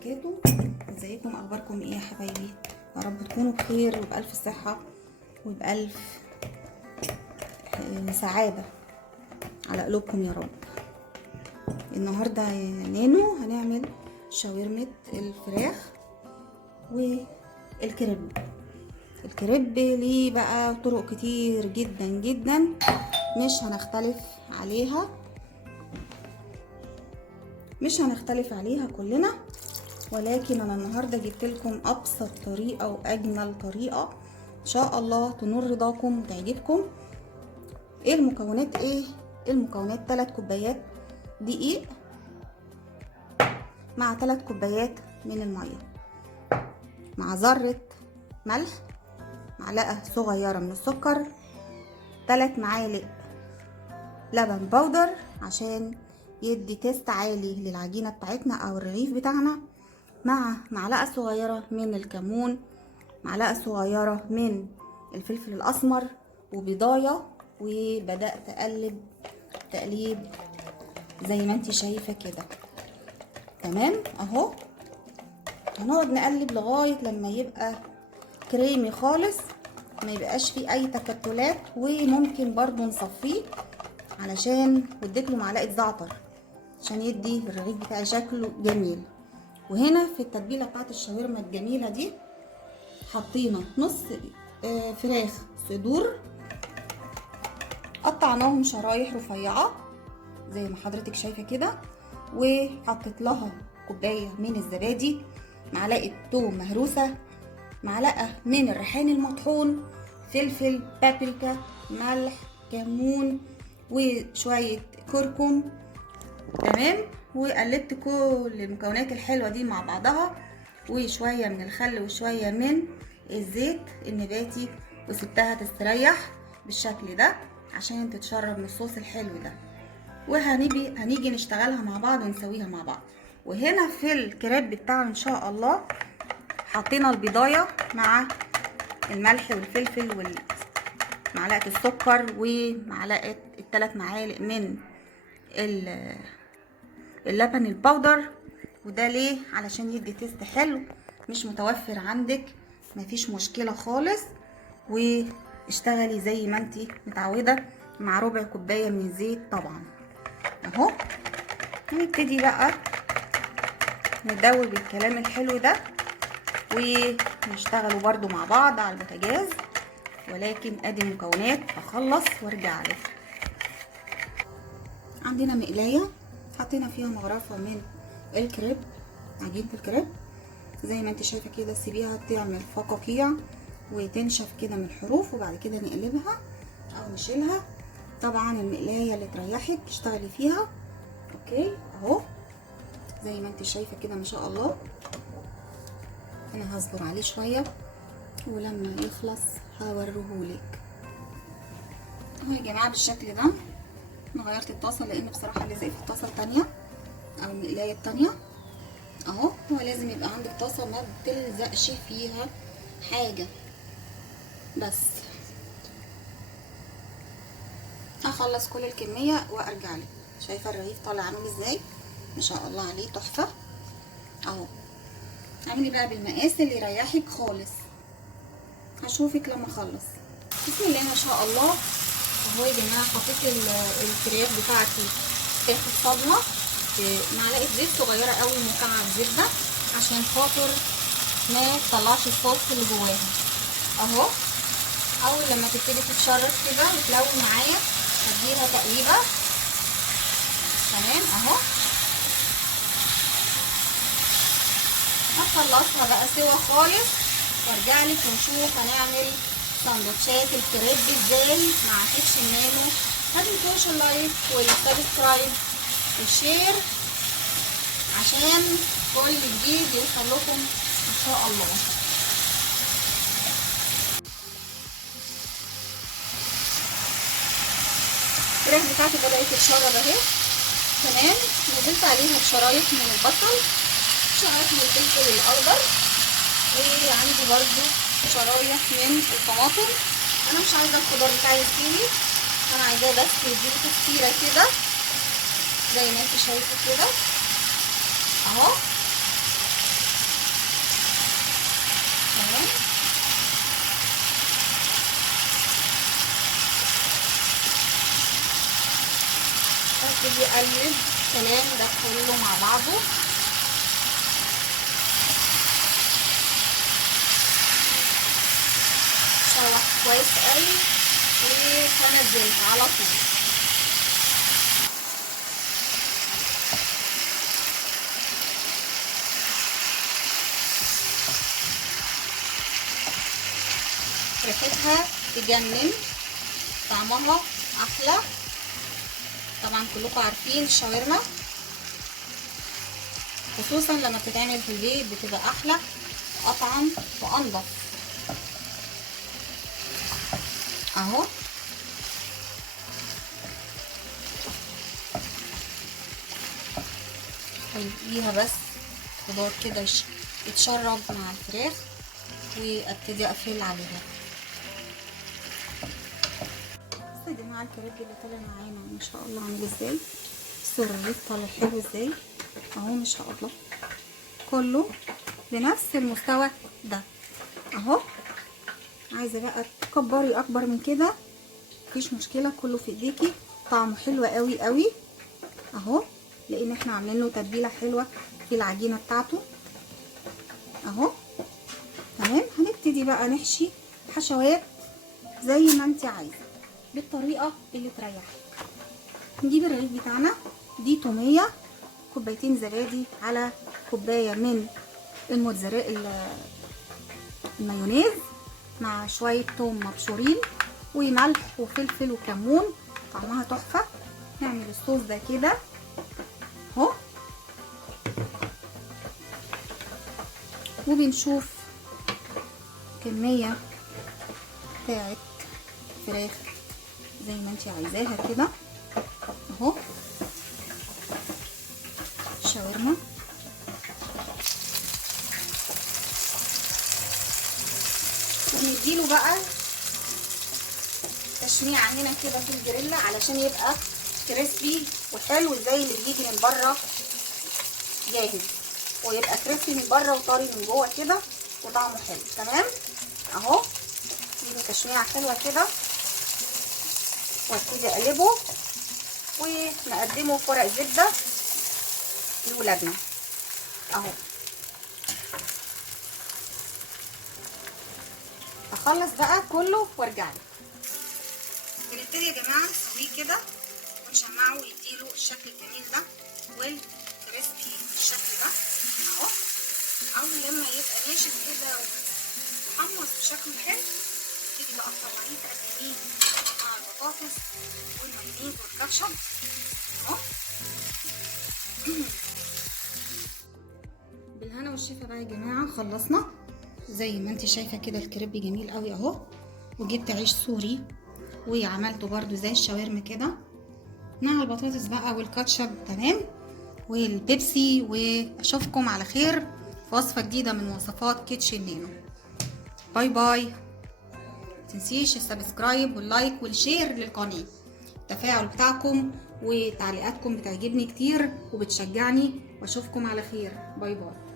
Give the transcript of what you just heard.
وبركاته. ازيكم؟ اخباركم ايه يا حبايبي؟ يا رب تكونوا بخير وبألف صحة وبألف سعادة على قلوبكم يا رب. النهاردة يا نانو هنعمل شاورمة الفراخ والكريب. الكريب ليه بقى طرق كتير جدا جدا، مش هنختلف عليها كلنا، ولكن انا النهارده جبت لكم ابسط طريقه واجمل طريقه ان شاء الله تنور رضاكم وتعجبكم. ايه المكونات؟ المكونات 3 كوبايات دقيق مع 3 كوبايات من الميه، مع ذره ملح، معلقه صغيره من السكر، 3 معالق لبن بودر عشان يدي تيست عالي للعجينه بتاعتنا او الرغيف بتاعنا، مع معلقه صغيره من الكمون، معلقه صغيره من الفلفل الاسمر، وبيضايه. وبدات اقلب تقليب زي ما انت شايفه كده. تمام اهو، هنقعد نقلب لغايه لما يبقى كريمي خالص، ما يبقاش فيه اي تكتلات. وممكن برضو نصفيه علشان اديت له معلقه زعتر عشان يدي الرغيف بتاعي شكله جميل. وهنا في التتبيله بتاعت الشاورما الجميله دي حطينا نص فراخ صدور، قطعناهم شرايح رفيعه زي ما حضرتك شايفه كده، وحطيت لها كوبايه من الزبادي، معلقه توم مهروسه، معلقه من الريحان المطحون، فلفل، بابريكا، ملح، كمون، وشويه كركم. تمام، وقلبت كل المكونات الحلوه دي مع بعضها، وشويه من الخل وشويه من الزيت النباتي، وسبتها تستريح بالشكل ده عشان تتشرب من الصوص الحلو ده. وهنيجي نشتغلها مع بعض ونسويها مع بعض. وهنا في الكريب بتاعنا ان شاء الله حطينا البيضايه مع الملح والفلفل ومعلقه السكر ومعلقه ال3 معالق من اللبن البودر. وده ليه؟ علشان يدي تيست حلو. مش متوفر عندك مفيش مشكله خالص، واشتغلي زي ما انتي متعوده مع ربع كوبايه من الزيت طبعا. اهو هنبتدي بقى ندوب الكلام الحلو ده ونشتغلوا برضو مع بعض على البوتاجاز. ولكن ادي المكونات، هخلص وارجع لك. عندنا مقلايه حطينا فيها مغرفه من الكريب، عجينه الكريب زي ما انت شايفه كده. سيبيها تعمل فقاقيع وتنشف كده من الحروف، وبعد كده نقلبها او نشيلها. طبعا المقلايه اللي تريحك اشتغلي فيها. اوكي اهو زي ما انت شايفه كده ما شاء الله. انا هصبر عليه شويه ولما يخلص هوريهولك. اهو يا جماعه بالشكل ده. انا غيرت الطاسه لان بصراحه لزق في الطاسه التانيه او المقلايه التانيه. اهو هو لازم يبقى عندك طاسه ما بتلزقش فيها حاجه. بس هخلص كل الكميه وارجع لك. شايفه الرغيف طالع عامل ازاي؟ ما شاء الله عليه تحفه. اهو اعملي بقى بالمقاس اللي يريحك خالص. هشوفك لما اخلص. بسم الله ما شاء الله. اهو يا جماعه حطيت الفراخ بتاعتي تاخد صدمه بمعلقه زيت صغيره قوي مكعب زبده عشان خاطر ما تطلعش الصوص اللي جواها. اهو اول لما تبتدي تتشرب كده وتلون معايا هديها تقليبه. تمام اهو هخلصها بقى سوا خالص وارجع لك ونشوف هنعمل سندوتشات الكريب ازاي مع كيتشن نانو. متنسوش اللايك والسبسكرايب والشير عشان كل جديد يوصل لكم ان شاء الله. الفراخ بتاعتي بدأت تتشرب اهي. تمام، نزلت عليها بشرايح من البصل، شرايح من الفلفل الاخضر، وعندي برضو شرايح من الطماطم. انا مش عايزه الخضار بتاعي يستوي، انا عايزاه بس يديله تكسيره كده زي ما انت شايفه كده اهو. وابتدي اقلب الكلام ده كله مع بعضه. شوح كويس قوي وهنزلها على طول. ريحتها تجنن، طعمها احلى. طبعا كلكم عارفين الشاورما خصوصا لما بتتعمل في البيت بتبقى احلى واطعم وانضف. اهو خليها بس خضار كده يتشرب مع الفراخ وابتدي اقفل عليها. بصوا يا جماعه الكريب اللي طالع معانا ما شاء الله عامل ازاي، السرير طالع حلو ازاي اهو ما شاء الله، كله بنفس المستوى ده اهو. عايزه بقى تكبري اكبر من كده مفيش مشكله، كله في ايديكي. طعمه حلو قوي قوي اهو، لان احنا عاملين له تتبيله حلوه في العجينه بتاعته اهو. تمام، هنبتدي بقى نحشي حشوات زي ما انت عايزه بالطريقه اللي تريحك. نجيب الرغيف بتاعنا، دي توميه، كوبايتين زبادي على كوبايه من الموتزاريلا المايونيز مع شويه توم مبشورين وملح وفلفل وكمون، طعمها تحفه. نعمل الصوص ده كده اهو، وبنشوف كميه بتاعت فراخ زي ما انت عايزاها كده اهو، شاورما. ونديله بقى تشميعه هنا كده في الجريلا علشان يبقى كريسبي وحلو زي اللي بيجي من بره جاهز، ويبقى كريسبي من بره وطري من جوه كده وطعمه حلو. تمام اهو، نديله تشميعه حلوه كده وابتدي اقلبه ونقدمه في ورق زبده لولادنا اهو. اخلص بقى كله وارجع لك. بنبتدي يا جماعه نسويه كده ونشمعه ويديله الشكل الجميل ده والكريسبي بالشكل ده اهو. اول لما يبقى ناشف كده ومحمص بشكل حلو تبتدي بقى تطلعيه تقدميه مع البطاطس والمايونيز والكاتشب اهو. بالهنا والشفا بقى يا جماعه. خلصنا زي ما انت شايفه كده الكريب جميل قوي اهو، وجبت عيش سوري وعملته برده زي الشاورما كده مع البطاطس بقى والكاتشب. تمام، والبيبسي. واشوفكم على خير في وصفه جديده من وصفات كيتشن نينو. باي باي. متنسيش السبسكرايب واللايك والشير للقناه، التفاعل بتاعكم وتعليقاتكم بتعجبني كتير وبتشجعني، واشوفكم على خير. باي باي.